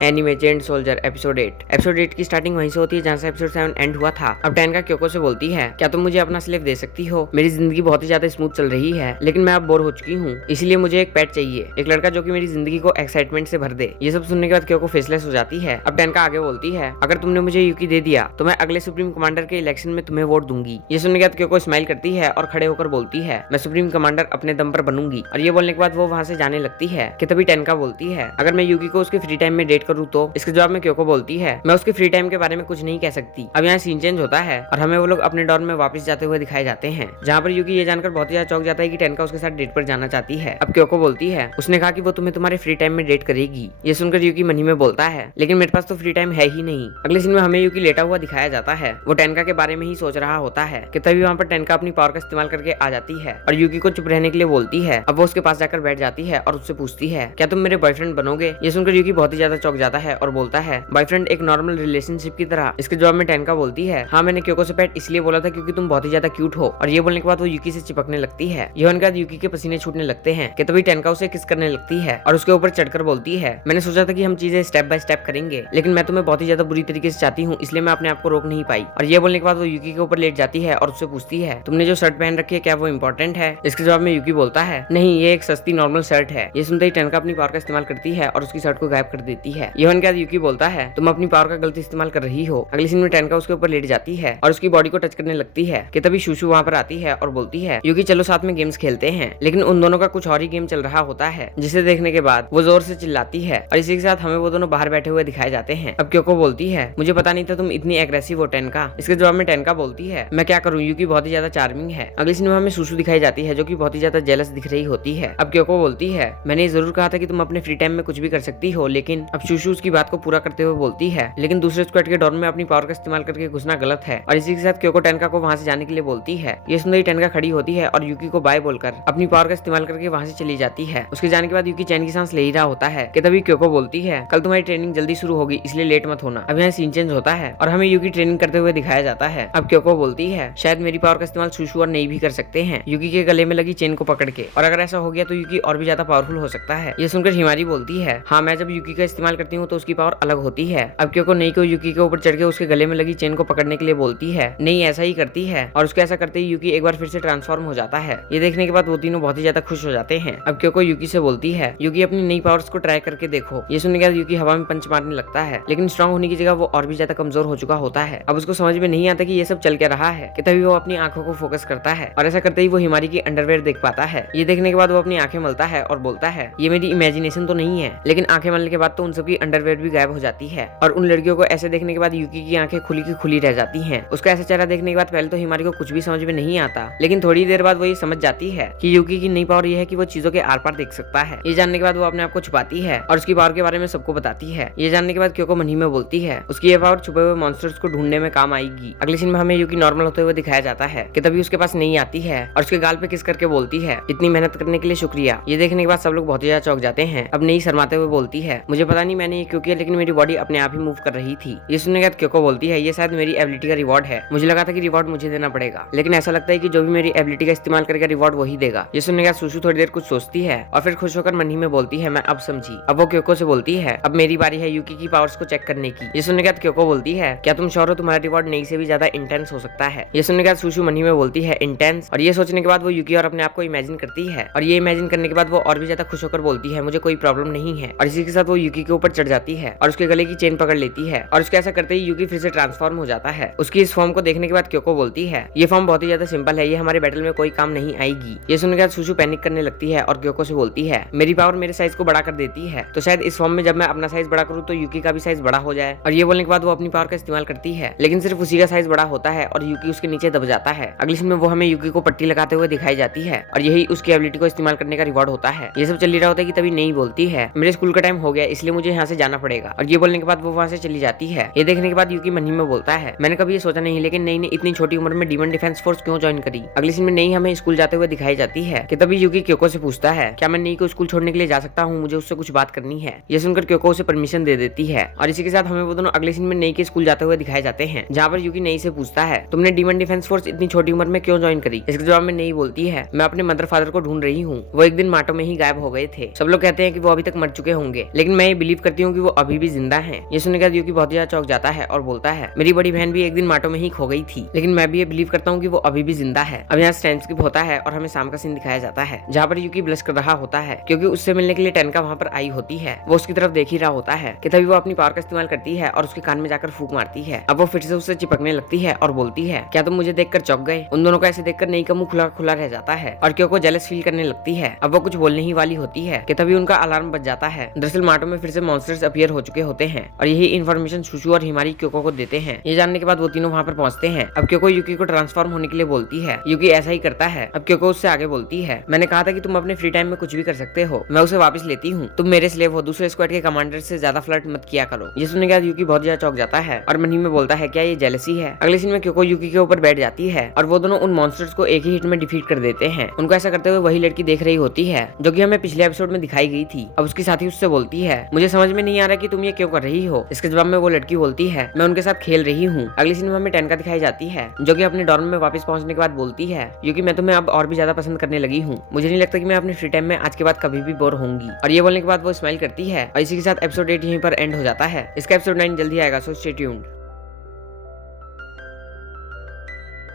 Anime chain soldier episode 8 की starting वहीं से होती है जहां से एपिसोड 7 एंड हुआ था। अब टेनका क्योको से बोलती है, क्या तुम मुझे अपना स्लेव दे सकती हो? मेरी जिंदगी बहुत ही ज्यादा स्मूथ चल रही है, लेकिन मैं अब बोर हो चुकी हूँ, इसलिए मुझे एक पेट चाहिए, एक लड़का जो कि मेरी जिंदगी को एक्साइटमेंट से भर दे। ये सब सुनने के बाद क्योको फेसलेस हो जाती है। अब टेनका आगे बोलती है, अगर तुमने मुझे यूकी दे दिया तो मैं अगले सुप्रीम कमांडर के इलेक्शन में तुम्हें वोट दूंगी। ये सुनने के बाद क्योको स्माइल करती है और खड़े होकर बोलती है, मैं सुप्रीम कमांडर अपने दम पर बनूंगी। और ये बोलने के बाद वो वहां से जाने लगती है कि तभी टेनका बोलती है, अगर मैं यूकी को उसके फ्री टाइम में डेट करूँ तो? इसके जवाब में क्योको बोलती है, मैं उसके फ्री टाइम के बारे में कुछ नहीं कह सकती। अब यहाँ सीन चेंज होता है और हमें वो लोग अपने डॉर्म में वापस जाते हुए दिखाए जाते हैं, जहाँ पर यूकी ये जानकर बहुत ही ज्यादा चौंक जाता है कि टेनका उसके साथ डेट पर जाना चाहती है। अब क्योको बोलती है, उसने कहा कि वो तुम्हें तुम्हारे फ्री टाइम में डेट करेगी। ये सुनकर यूकी मन ही में बोलता है, लेकिन मेरे पास तो फ्री टाइम है ही नहीं। अगले सीन में हमें यूकी लेटा हुआ दिखाया जाता है। वो टेनका के बारे में ही सोच रहा होता है कि तभी वहाँ पर टेनका अपनी पावर का इस्तेमाल करके आ जाती है और यूकी को चुप रहने के लिए बोलती है। अब वो उसके पास जाकर बैठ जाती है और उससे पूछती है, क्या तुम मेरे बॉयफ्रेंड बनोगे? ये सुनकर यूकी बहुत ही ज्यादा चौंक जाता है और बोलता है, बॉयफ्रेंड एक नॉर्मल रिलेशनशिप की तरह? इसके जवाब में टेनका बोलती है, हाँ मैंने क्योको से पेट इसलिए बोला था क्योंकि तुम बहुत ही ज्यादा क्यूट हो। और ये बोलने के बाद वो यूकी से चिपकने लगती है। ये होने के बाद यूकी के पसीने छूटने लगते हैं कि तभी टेनका उसे किस करने लगती है और उसके ऊपर चढ़कर बोलती है, मैंने सोचा था कि हम चीजें स्टेप बाय स्टेप करेंगे, लेकिन मैं तुम्हें बहुत ही ज्यादा बुरी तरीके से चाहती हूँ, इसलिए मैं अपने आप को रोक नहीं पाई। और ये बोलने के बाद वो यूकी के ऊपर लेट जाती है और उससे पूछती है, तुमने जो शर्ट पहन रखी है क्या वो इम्पोर्टेंट है? इसके जवाब में यूकी बोलता है, नहीं ये एक सस्ती नॉर्मल शर्ट है। ये सुनते ही टेनका अपनी पावर का इस्तेमाल करती है और उसकी शर्ट को गायब कर देती है। ये होने के बाद यूकी बोलता है, तुम अपनी पावर का गलत इस्तेमाल कर रही हो। अगले सीन में टेनका उसके ऊपर लेट जाती है और उसकी बॉडी को टच करने लगती है कि तभी शूशु वहाँ पर आती है और बोलती है, यूकी चलो साथ में गेम्स खेलते हैं। लेकिन उन दोनों का कुछ और ही गेम चल रहा होता है, जिसे देखने के बाद वो जोर से चिल्लाती है और इसी के साथ हमें वो दोनों बाहर बैठे हुए दिखाए जाते हैं। अब क्योको बोलती है, मुझे पता नहीं था तुम इतनी एग्रेसिव हो टेनका। इसके जवाब में टेनका बोलती है, मैं क्या करूँ, यूकी बहुत ही ज्यादा चार्मिंग है। अगले सीन में हमें शूशु दिखाई जाती है जो कि बहुत ही ज्यादा जेलस दिख रही होती है। अब क्योको बोलती है, मैंने जरूर कहा था कि तुम अपने फ्री टाइम में कुछ भी कर सकती हो, लेकिन अब शूशु उसकी बात को पूरा करते हुए बोलती है, लेकिन दूसरे स्क्वाड के डॉर्म में अपनी पावर का इस्तेमाल करके घुसना गलत है। और इसी के साथ क्योको टेनका को वहां से जाने के लिए बोलती है। ये सुनते टेनका खड़ी होती है और यूकी को बाय बोलकर अपनी पावर का इस्तेमाल करके वहां से चली जाती है। उसके जाने के बाद यूकी चैन की सांस ले ही रहा होता है कि तभी क्योको बोलती है, कल तुम्हारी ट्रेनिंग जल्दी शुरू होगी इसलिए लेट मत होना। अब यहाँ सीन चेंज होता है और हमें यूकी ट्रेनिंग करते हुए दिखाया जाता है। अब क्योको बोलती है, शायद मेरी पावर का इस्तेमाल शूशु और नहीं भी कर सकते हैं यूकी के गले में लगी चेन को पकड़ के, और अगर ऐसा हो गया तो यूकी और भी ज्यादा पावरफुल हो सकता है। ये सुनकर हिमारी बोलती है, हाँ मैं जब यूकी का इस्तेमाल करती हूँ तो उसकी पावर अलग होती है। अब क्योको नहीं को यूकी के ऊपर चढ़ के उसके गले में लगी चेन को पकड़ने के लिए बोलती है, नहीं ऐसा ही करती है और उसके ऐसा करते ही यूकी एक बार फिर से ट्रांसफॉर्म हो जाता है। ये देखने के बाद वो तीनों बहुत ही ज्यादा खुश हो जाते हैं। अब क्योको यूकी से बोलती है, यूकी अपनी नई पावर्स को ट्राई करके देखो। ये सुनने के बाद यूकी हवा में पंच मारने लगता है, लेकिन स्ट्रांग होने की जगह वो और भी ज्यादा कमजोर हो चुका होता है। अब उसको समझ में नहीं आता कि ये सब चल क्या रहा है कि तभी वो अपनी आंखों को फोकस करता है और ऐसा करते ही वो हिमारी की अंडरवेयर देख पाता है। ये देखने के बाद वो अपनी आंखें मलता है और बोलता है, ये मेरी इमेजिनेशन तो नहीं है, लेकिन आंखें मलने के बाद तो उन सबकी अंडरवेयर भी गायब हो जाती है और उन लड़कियों को ऐसे देखने के बाद यूकी की आंखें खुली की खुली रह जाती हैं। उसका ऐसा चेहरा देखने के बाद पहले तो हिमारी को कुछ भी समझ में नहीं आता, लेकिन थोड़ी देर बाद वो ये समझ जाती है कि यूकी की नई पावर ये है कि वो चीजों के आर पार देख सकता है। ये जानने के बाद वो अपने आप को छुपाती है और उसकी पावर के बारे में सबको बताती है। ये जानने के बाद क्योको मन ही में बोलती है, उसकी ये पावर छुपे हुए मॉन्स्टर्स को ढूंढने में काम आएगी। अगले सीन में हमें यूकी नॉर्मल होते हुए दिखाया जाता है कि तभी उसके पास नहीं आती है और उसके गाल पे किस करके बोलती है, इतनी मेहनत करने के लिए शुक्रिया। ये देखने के बाद सब लोग बहुत ही ज्यादा चौंक जाते हैं। अब नहीं शर्माते हुए बोलती है, मुझे पता नहीं मैंने ये क्यों किया, लेकिन मेरी बॉडी अपने आप ही मूव कर रही थी। ये सुनने के बाद क्योको बोलती है, ये शायद मेरी एबिलिटी का रिवॉर्ड है, मुझे लगा था कि रिवॉर्ड मुझे देना पड़ेगा, लेकिन ऐसा लगता है कि जो भी मेरी एबिलिटी का इस्तेमाल करेगा रिवॉर्ड वही देगा। ये सुनने के बाद शूशु थोड़ी देर कुछ सोचती है और फिर खुश होकर मन ही में बोलती है, मैं अब समझी। अब वो क्योको से बोलती है, अब मेरी बारी है यूकी की पावर्स को चेक करने की। ये सुनने के बाद क्योको बोलती है, क्या तुम श्योर हो तुम्हारा रिवॉर्ड नहीं से भी ज्यादा इंटेंस हो सकता है? ये सुनने के बाद शूशु मन ही में बोलती है, इंटेंस? और ये सोचने के बाद वो यूकी और अपने आप को इमेजिन करती है और ये इमेजिन करने के बाद वो और भी ज्यादा खुश होकर बोलती है, मुझे कोई प्रॉब्लम नहीं है। और इसी के साथ वो यूकी के ऊपर चढ़ जाती है और उसके गले की चेन पकड़ लेती है और उसके ऐसा करते ही यूकी फिर से ट्रांसफॉर्म हो जाता है। उसकी इस फॉर्म को देखने के बाद क्योको बोलती है, ये फॉर्म बहुत ही ज्यादा सिंपल है, ये हमारे बैटल में कोई काम नहीं आएगी। ये सुनने के बाद शूशु पैनिक करने लगती है और क्योको से बोलती है, मेरी पावर मेरे साइज को बड़ा कर देती है, तो शायद इस फॉर्म में जब मैं अपना साइज बड़ा करूँ तो यूकी का भी साइज बड़ा हो जाए। और ये बोलने के बाद वो अपनी पावर का इस्तेमाल करती है, लेकिन सिर्फ उसी का साइज बड़ा होता है और यूकी उसके नीचे दब जाता है। अगले सीन में वो हमें यूकी को पट्टी लगाते हुए दिखाई जाती है और यही उसकी एबिलिटी को इस्तेमाल करने का रिवॉर्ड होता है। ये सब चल रहा होता है कि तभी नहीं बोलती है, मेरे स्कूल का टाइम हो गया इसलिए मुझे यहाँ से जाना पड़ेगा। और ये बोलने के बाद वो वहाँ से चली जाती है। ये देखने के बाद यूकी मन ही में बोलता है, मैंने कभी ये सोचा नहीं, लेकिन नई ने इतनी छोटी उम्र में डीमन डिफेंस फोर्स क्यों ज्वाइन करी। अगले सीन में नई हमें स्कूल जाते हुए दिखाई जाती है कि तभी यूकी क्योको से पूछता है, क्या मैं नई को स्कूल छोड़ने के लिए जा सकता हूँ, मुझे उससे कुछ बात करनी है। ये सुनकर क्योको उसे परमिशन दे देती है और इसी के साथ हमें वो दोनों अगले सीन में नई के स्कूल जाते हुए दिखाए जाते हैं, जहाँ पर यूकी नई से पूछता है, तुमने डीमन डिफेंस फोर्स इतनी छोटी उम्र में क्यों ज्वाइन करी। इसके जवाब में नई बोलती है, मैं अपने मदर फादर को ढूंढ रही हूँ, वो एक दिन माटो में ही गायब हो गए थे, सब लोग कहते हैं कि वो अभी तक मर चुके होंगे, लेकिन मैं ये बिलीव करती हूँ कि वो अभी भी जिंदा हैं। ये सुनने के बाद यूकी बहुत ज्यादा चौंक जाता है और बोलता है मेरी बड़ी बहन भी एक दिन माटो में ही खो गई थी, लेकिन मैं भी ये बिलीव करता हूँ कि वो अभी भी जिंदा है। अब यहाँ टाइम स्किप होता है और हमें शाम का सीन दिखाया जाता है जहाँ पर यूकी ब्लश कर रहा होता है क्योंकि उससे मिलने के लिए टेनका वहाँ पर आई होती है। वो उसकी तरफ देख ही रहा होता है कि तभी वो अपनी पावर का इस्तेमाल करती है और उसके कान में जाकर फूंक मारती है। अब वो फिर से उससे चिपकने लगती है और बोलती है क्या तुम मुझे देखकर चौंक गए। उन दोनों को ऐसे देखकर नई का मुंह खुला खुला रह जाता है और क्योंकि जेलस फील करने लगती है। अब वो कुछ बोलने ही वाली होती है कि तभी उनका अलार्म बज जाता है। दरअसल माटो में फिर से मॉन्स्टर्स अपीयर हो चुके होते हैं और यही इन्फॉर्मेशन सुशु और हिमारी क्योको को देते हैं। ये जानने के बाद वो तीनों वहाँ पर पहुंचते हैं। अब क्योको यूकी को ट्रांसफॉर्म होने के लिए बोलती है। यूकी ऐसा ही करता है। अब क्योको उससे आगे बोलती है मैंने कहा था कि तुम अपने फ्री टाइम में कुछ भी कर सकते हो, मैं उसे वापस लेती हूँ, तुम मेरे स्लेव हो, दूसरे स्क्वाड के कमांडर से ज्यादा फ्लर्ट मत किया करो। ये सुनने के बाद यूकी बहुत ज्यादा चौंक जाता है और मन ही में बोलता है क्या ये जेलसी है। अगले सीन में क्योको यूकी के ऊपर बैठ जाती है और वो दोनों उन मॉन्स्टर्स को एक ही हिट में डिफीट कर देते हैं। उनको ऐसा करते हुए वही लड़की देख रही होती है जो कि हमें पिछले एपिसोड में दिखाई गई थी। अब उसकी साथी उससे बोलती है मुझे समझ में नहीं आ रहा कि तुम ये क्यों कर रही हो। इसके जवाब में वो लड़की बोलती है मैं उनके साथ खेल रही हूँ। अगली सीन में हमें टेनका दिखाई जाती है जो कि अपने डॉर्म में वापस पहुंचने के बाद बोलती है क्योंकि मैं तुम्हें अब और भी ज्यादा पसंद करने लगी हूँ, मुझे नहीं लगता कि मैं अपने फ्री टाइम में आज के बाद कभी भी बोर होंगी। और ये बोलने के बाद वो स्माइल करती है और इसी के साथ एपिसोड 8 यहीं पर एंड हो जाता है। इसका एपिसोड 9 जल्दी आएगा, सो स्टे ट्यून्ड।